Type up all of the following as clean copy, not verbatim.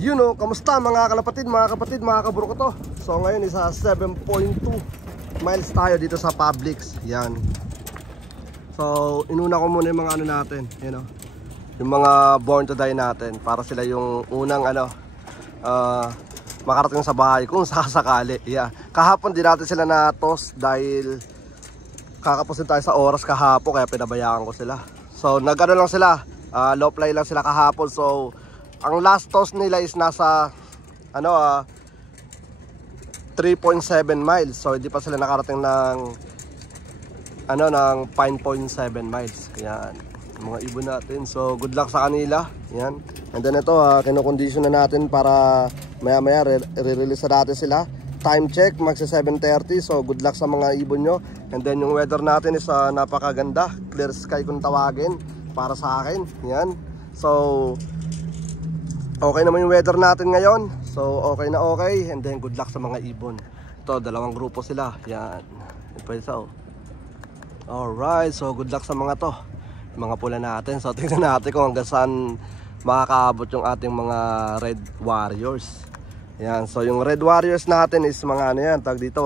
You know, kamusta mga kalapatid, mga kaburo ko to. So ngayon isa 7.2 miles tayo dito sa Publix. Yan. So inuna ko muna yung mga ano natin, you know, yung mga born to die natin, para sila yung unang makarating sa bahay kung sakasakali. Yeah. Kahapon din natin sila na-toss dahil kakapusin tayo sa oras kahapon, kaya pinabayaan ko sila. So nag-ano lang sila, low fly lang sila kahapon. So ang last toss nila is nasa 3.7 miles. So hindi pa sila nakarating ng ng 5.7 miles. Yan, mga ibon natin. So good luck sa kanila. Yan. And then ito, kinokondisyon na natin para maya maya re-release natin sila. Time check, magsa 7:30. So good luck sa mga ibon nyo. And then yung weather natin is napakaganda. Clear sky kung tawagin para sa akin. Yan. So okay naman yung weather natin ngayon. So okay na okay. And then good luck sa mga ibon. Ito, dalawang grupo sila. Yan. Ito isa, oh. Alright, so good luck sa mga to, mga pula natin. So tingnan natin kung hanggang saan makakaabot yung ating mga Red Warriors. Yan, so yung Red Warriors natin is mga ano yan, tag dito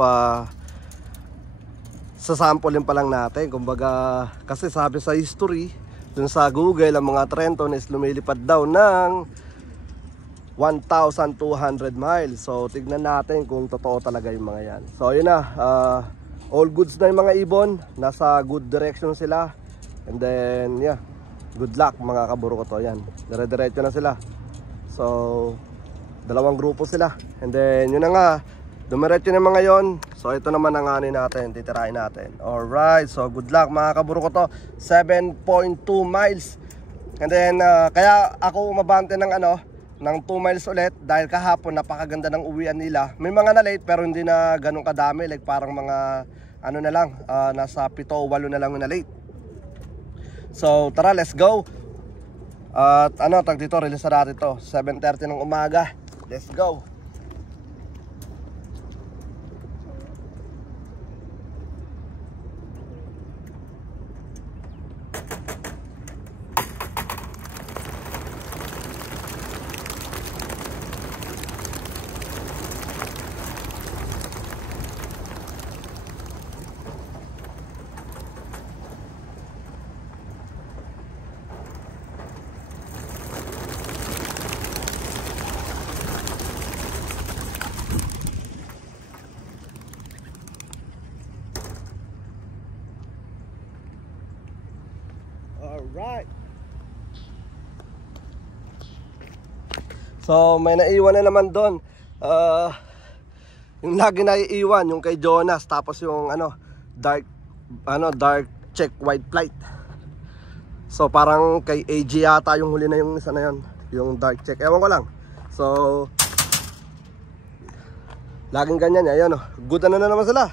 sasampulin pa lang natin. Kumbaga, kasi sabi sa history dun sa Google, ang mga Trenton is lumilipad daw ng 1,200 miles. So tignan natin kung totoo talaga yung mga yan. So yun na, all goods na yung mga ibon, nasa good direction sila. And then yeah, good luck mga kaburo ko to. Yan, dire-diretso na sila. So dalawang grupo sila. And then yun na nga, dumiretso na mga yon. So ito naman ang ano natin, titirahin natin. Alright, so good luck mga kaburo ko to. 7.2 miles. And then kaya ako umabante ng ng 2 miles ulit dahil kahapon napakaganda ng uwian nila. May mga na late pero hindi na ganun kadami, like parang mga ano na lang, nasa 7 o 8 na lang na late. So tara, let's go. At tag dito, release na natin to 7:30 ng umaga. Let's go. Alright. So may naiwan na naman doon. Yung lagi naiiwan, yung kay Jonas, tapos yung dark check white flight. So parang kay AG yata yung huli na yung isa na yun, yung dark check. Ewan ko lang. So laging ganyan, ayun, good na naman sila.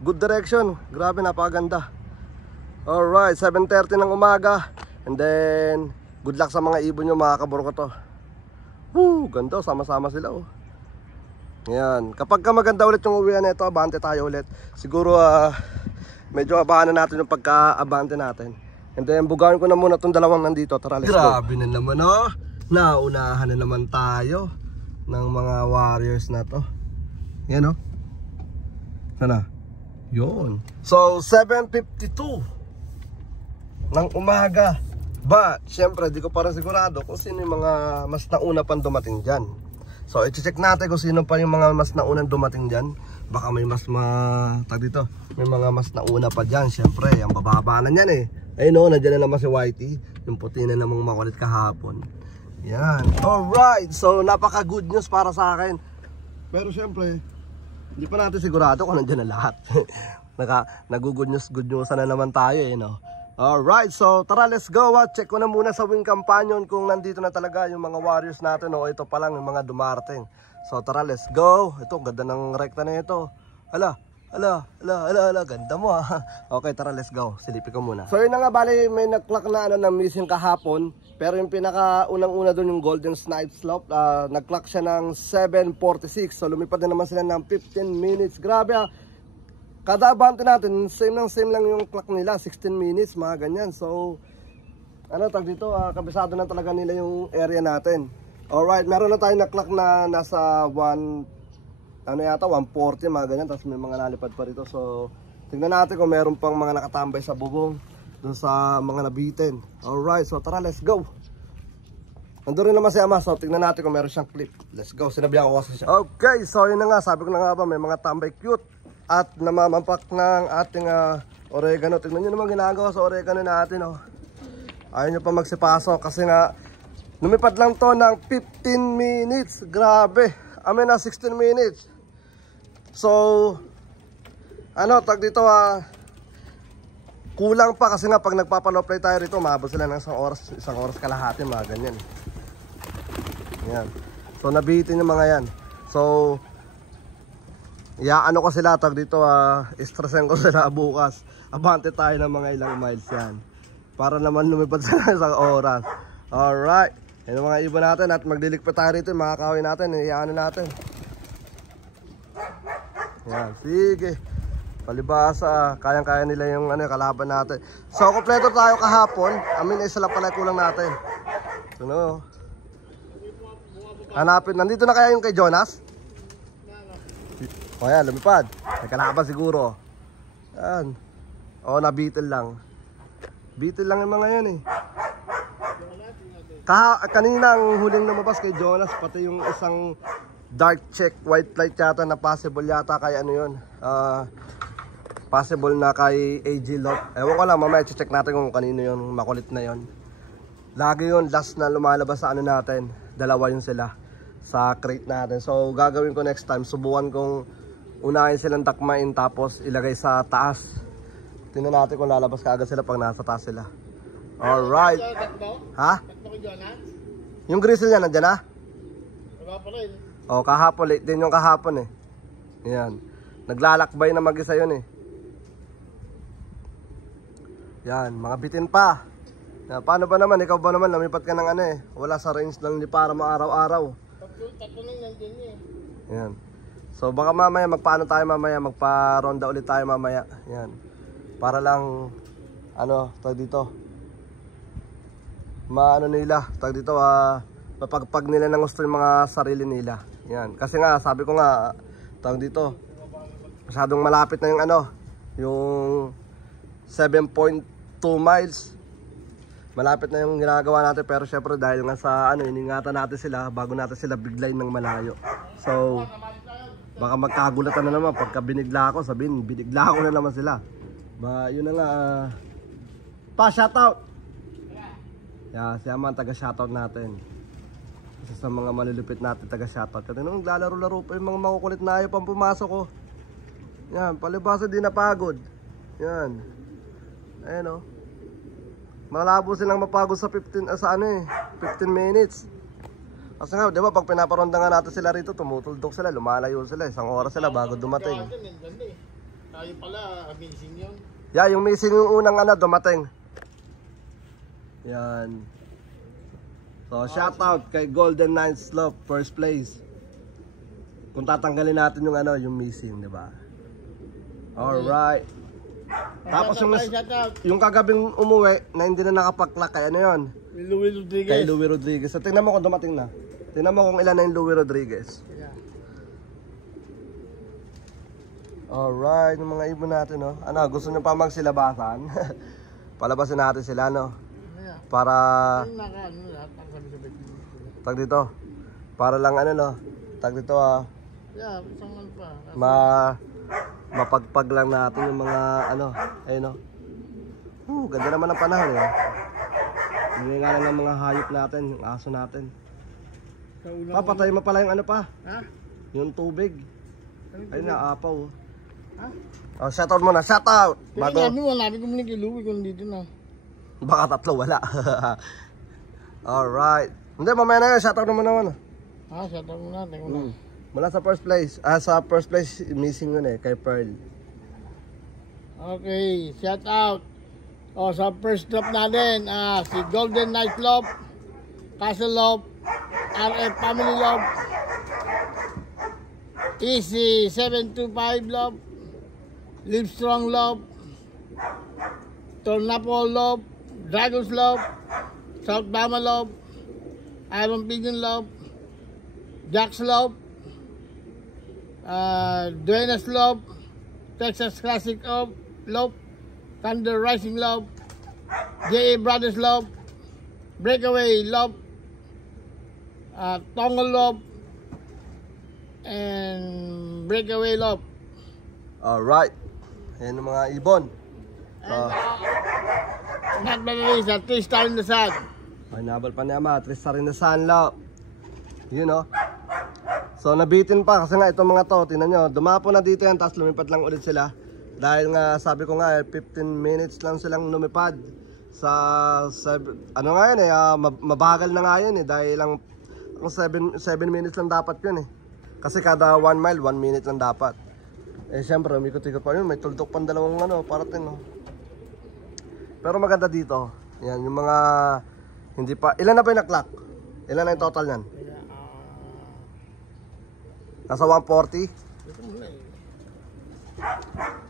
Good direction. Grabe, napakaganda. Alright, 7:30 ng umaga. And then good luck sa mga ibon nyo mga kaburo ko to. Woo, ganda, sama-sama sila, oh. Yan, kapag maganda ulit yung uwian nito, abante tayo ulit. Siguro medyo abangan na natin yung pagka-abante natin. And then bugawan ko na muna itong dalawang nandito. Tara, let's go. Grabe na naman, oh. Naunahan na naman tayo ng mga warriors na to. Yan, oh. Sana? Yun. So 7:52 ng umaga. But syempre di ko para sigurado kung sino yung mga mas nauna pang dumating dyan. So i-check natin kung sino pa yung mga mas naunang dumating dyan. Baka may mas dito, may mga mas nauna pa dyan. Syempre, ang bababa na yan eh. Ayun o, nandiyan na naman si Whitey. Yung puti na namang makulit kahapon. Yan. Alright, so napaka good news para sa akin. Pero syempre, hindi pa natin sigurado kung nandiyan na lahat. Nag-good news na naman tayo eh, no? Alright, so tara, let's go. Check ko na muna sa wing companion kung nandito na talaga yung mga warriors natin o ito pa lang yung mga dumarating. So tara, let's go. Ito, ganda ng rekta na ito. Ala, ganda mo ha. Okay, tara, let's go. Silipin ko muna. So yun na nga, bali may nag-clock na na missing kahapon. Pero yung pinaka unang-una doon yung Golden Snipe Slope, nag-clock siya ng 7:46. So lumipad na naman sila ng 15 minutes. Grabe ha. Kada abante natin, same lang yung clock nila, 16 minutes, mga ganyan. So, tag dito, kabisado na talaga nila yung area natin. Alright, meron na tayo na clock na nasa 140 mga ganyan. Tapos may mga nalipad pa rito. So tingnan natin kung meron pang mga nakatambay sa bubong doon sa mga nabitin. Alright, so tara, let's go. Nandun rin naman si Ama, so tingnan natin kung meron siyang clip. Let's go, sinabihan ko kasi siya. Okay, so yun na nga, sabi ko na nga ba, may mga tambay cute at namamampak ng ating oregano. Tingnan nyo naman ginagawa sa oregano natin, oh. Ayaw nyo pa magsipasok kasi nga lumipad lang to ng 15 minutes. Grabe, amin na 16 minutes. So ano, tag dito kulang pa kasi nga pag nagpapaloplay tayo rito, maabot sila ng isang oras kalahati, mga ganyan. Yan. So nabitin yung mga yan. So ano ko sila, tag dito stressin ko sila bukas. Abante tayo ng mga ilang miles yan para naman lumipad sila isang oras. Alright, yan ang mga ibon natin at maglilikpit tayo rito, mga kawin natin, iyaano natin. Yan, sige. Palibasa, kayang-kaya nila yung kalaban natin. So kompleto tayo kahapon. Isa lang pala kulang natin. So hanapin, nandito na kaya yung kay Jonas? O yan, lumipad. May kalaban siguro. Yan. O, nabitil lang. Bitil lang yung mga yan eh. Kanina ang huling lumabas kay Jonas, pati yung isang dark check, white light yata na possible yata kay ano yun. Possible na kay AG Lot. Ewan ko lang, mamaya check natin kung kanino yun, makulit na yun. Lagi yun, last na lumalabas sa ano natin. Dalawa yun sila sa crate natin. So gagawin ko next time, subukan kong unahin silang takmain tapos ilagay sa taas. Tingnan natin kung lalabas kaagad sila pag nasa taas sila. Alright. Ha? Yung grizzle niya nandyan na? Wala pa rin. O, kahapon, late din yung kahapon eh. Yan. Naglalakbay na mag-isa yun eh. Yan, mga bitin pa. Paano ba naman, ikaw ba naman, lumipat ka ng wala sa range lang ni para mo araw-araw. Tatlo nang nandun eh. Yan. So baka mamaya, magpaano tayo mamaya, magpa-ronda ulit tayo mamaya. Yan. Para lang, tag dito. Nila, tag dito, mapagpag nila ng gusto yung mga sarili nila. Yan. Kasi nga, sabi ko nga, tag dito, masyadong malapit na yung 7.2 miles. Malapit na yung ginagawa natin, pero syempre dahil nga sa iningatan natin sila bago natin sila biglayin ng malayo. So baka magkagulatan na naman pagka binigla ako, sabihin binigla ako na naman sila. Yun na nga, shoutout. Yeah, siya man taga shoutout natin. Isa sa mga malulupit natin taga shoutout. Kasi nung naglalaro-laro pa yung mga makukulit na ayaw pang pumasok ko. Yan, palibasa di napagod. Yan. Ayun o. Malabo silang mapagod sa 15 minutes. Kasi nga, di ba, pag pinaparonda nga natin sila rito, tumutuldok sila, lumalayo sila, isang oras sila bago dumating. Tayo pala, amazing yun. Yeah, yung missing yung unang dumating. Yan. So, shout out kay Golden Nine Slope, first place. Kung tatanggalin natin yung missing, di ba? Alright. Tapos yung kagabing umuwi na hindi na nakapaklak kay yun? Louie Rodriguez. Kay Louie Rodriguez. So tingnan mo kung dumating na. Tingnan mo kung ilan na yung Louie Rodriguez. Yeah. Alright, yung mga ibon natin, no? Gusto nyo pa magsilabasan? Palabasin natin sila, no? Yeah. Para tag dito. Para lang tag dito yeah, isang pa. Mapagpag lang natin yung mga ayun ganda naman ang panahon eh. Hindi nga lang ng mga hayop natin, yung aso natin. Papatay mo pala yung pa? Ha? Yung tubig. Ayun na, apaw. Ha? Oh, shoutout muna, shoutout! Bago. Wala namin kumuling kay Louie kung dito na. Baka tatlo, wala. Alright. Hindi, mamaya na yun, shoutout naman. Shoutout muna, tingnan mo na. Mula sa first place. Sa first place, missing yun kay Pearl. Okay, shout out. Sa first drop natin, si Golden Night Love, Castle Love, RF Family Love, Easy 725 Love, Livestrong Love, Tornapo Love, Dragons Love, South Bama Love, Iron Pigeon Love, Jack's Love, Duenas Love, Texas Classic Love, Thunder Rising Love, J.A. Brothers Love, Breakaway Love, Tongol Love, and Breakaway Love. Alright. Ayan ang mga ibon. Not Beverly, sa 3 Star in the Sun. Ay, nabal pa niya ma. 3 star in the sun, lo. You know. So, nabitin pa. Kasi nga, itong mga to, tinan nyo. Dumapo na dito yan, tapos lumipad lang ulit sila. Dahil nga, sabi ko nga, 15 minutes lang silang lumipad. Sa, ano nga yun mabagal na nga yun Dahil lang, 7 minutes lang dapat yun Kasi kada 1 mile, 1 minute lang dapat. Siyempre, umikot-ikot pa yun. May tuldok pang dalawang parating Pero maganda dito. Yan, yung mga hindi pa. Ilan na ba yung na-clock? Ilan na yung total yan? Nasa 140?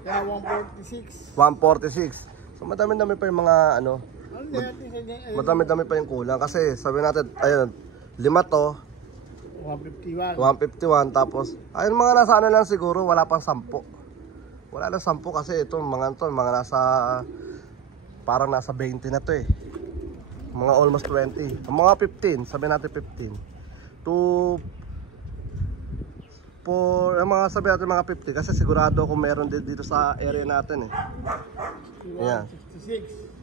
Kaya 146. 146. So madami-dami pa yung mga madami-dami pa yung kulang. Kasi sabi natin, ayun, 5 to. 151 tapos ayun mga nasa lang siguro wala pang 10. Wala lang 10 kasi ito mga nasa parang nasa 20 na to mga almost 20. Ang mga 15, sabi natin 15 to ang mga sabi natin mga 50 kasi sigurado kung meron din dito sa area natin Ayan.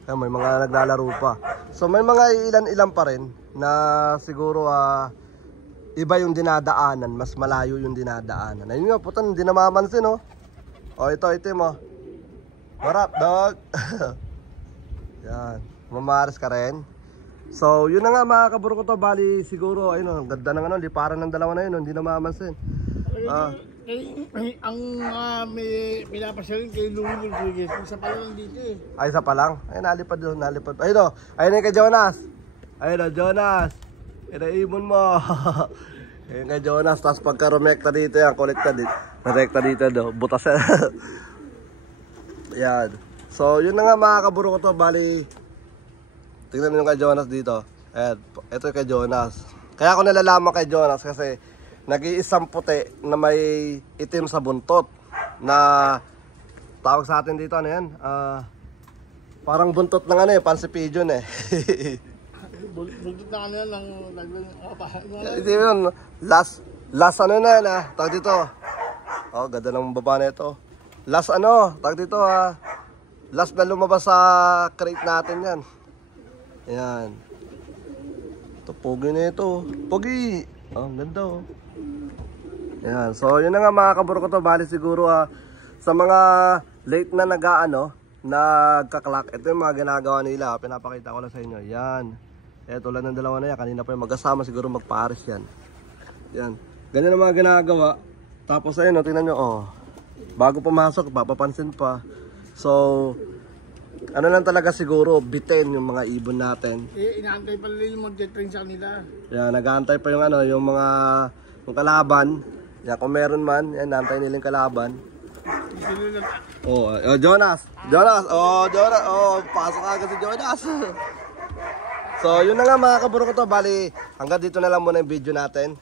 Ayan, may mga naglalaro pa. So may mga ilan-ilan pa rin na siguro iba yung dinadaanan, mas malayo yung dinadaanan. Ayun nga, putan, hindi na mamansin, ito, mo. What up, dog? Yan, mamaris ka rin. So, yun na nga mga kaburo ko to. Bali, siguro, ayun, ang ganda ng liparan ng dalawa na yun, hindi na mamansin. Ang may pinapasyarin kay Louie Rodriguez, isa pa lang dito Ay, isa pa lang? Ay, nalipad doon, nalipad. Ayun ayun kay Jonas. Ayun Jonas. Inaimon mo. Ayun kay Jonas. Tapos pagka rumekta dito yan, kolekta dito. Narekta dito butas yan. So yun na nga mga kaburo ko to. Bali, tingnan nyo kay Jonas dito. Ayan, ito kay Jonas. Kaya ako nalalaman kay Jonas kasi nag-iisang puti na may itim sa buntot. Na tawag sa atin dito, ano yan? Parang buntot ng pansipidyon Buntot na lang Hindi yun, last ano na yan tawag dito. Ganda ng baba na ito. Last tawag dito last na lumabas sa crate natin yan. Ayan. Ito, pogi na ito. Pogi! Ganda Ayan, so yun na nga mga kaburo ko to. Bali siguro sa mga late na nagka-clock. Ito yung mga ginagawa nila. Pinapakita ko lang sa inyo. Yan. Tulad ng dalawa na yan. Kanina pa yung magkasama. Siguro magpaaris yan. Yan. Ganyan ang mga ginagawa. Tapos ayun, tingnan nyo. Bago pumasok, papapansin pa. So, ano lang talaga siguro, bitin yung mga ibon natin. Inaantay pa nila yung mag-jet-train sa kanila. Yan, nag-aantay pa yung yung mga yung kalaban. Yan, kung meron man, yan, naantay nila yung kalaban. Jonas! Jonas! Jonas! Pasok agad si Jonas! So, yun na nga mga kaburo ko to. Bali, hanggang dito na lang muna yung video natin.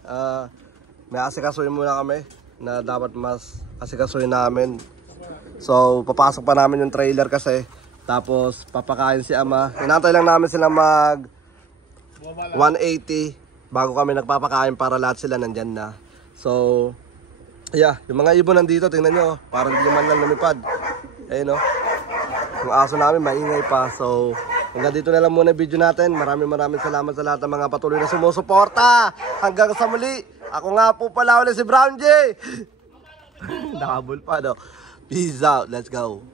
May asikasuhin muna kami na dapat mas asikasuhin namin. So, papasok pa namin yung trailer kasi. Tapos, papakain si Ama. Hinantay lang namin sila mag 180 bago kami nagpapakain para lahat sila nandyan na. So, yeah, yung mga ibon nandito, tingnan nyo. Parang di man lang lumipad. Ayun yung aso namin maingay pa. So, hanggang dito na lang muna yung video natin. Maraming salamat sa lahat ng mga patuloy na sumusuporta. Hanggang sa muli. Ako nga po pala ulit si Brown J. Nakabul pa Peace out. Let's go.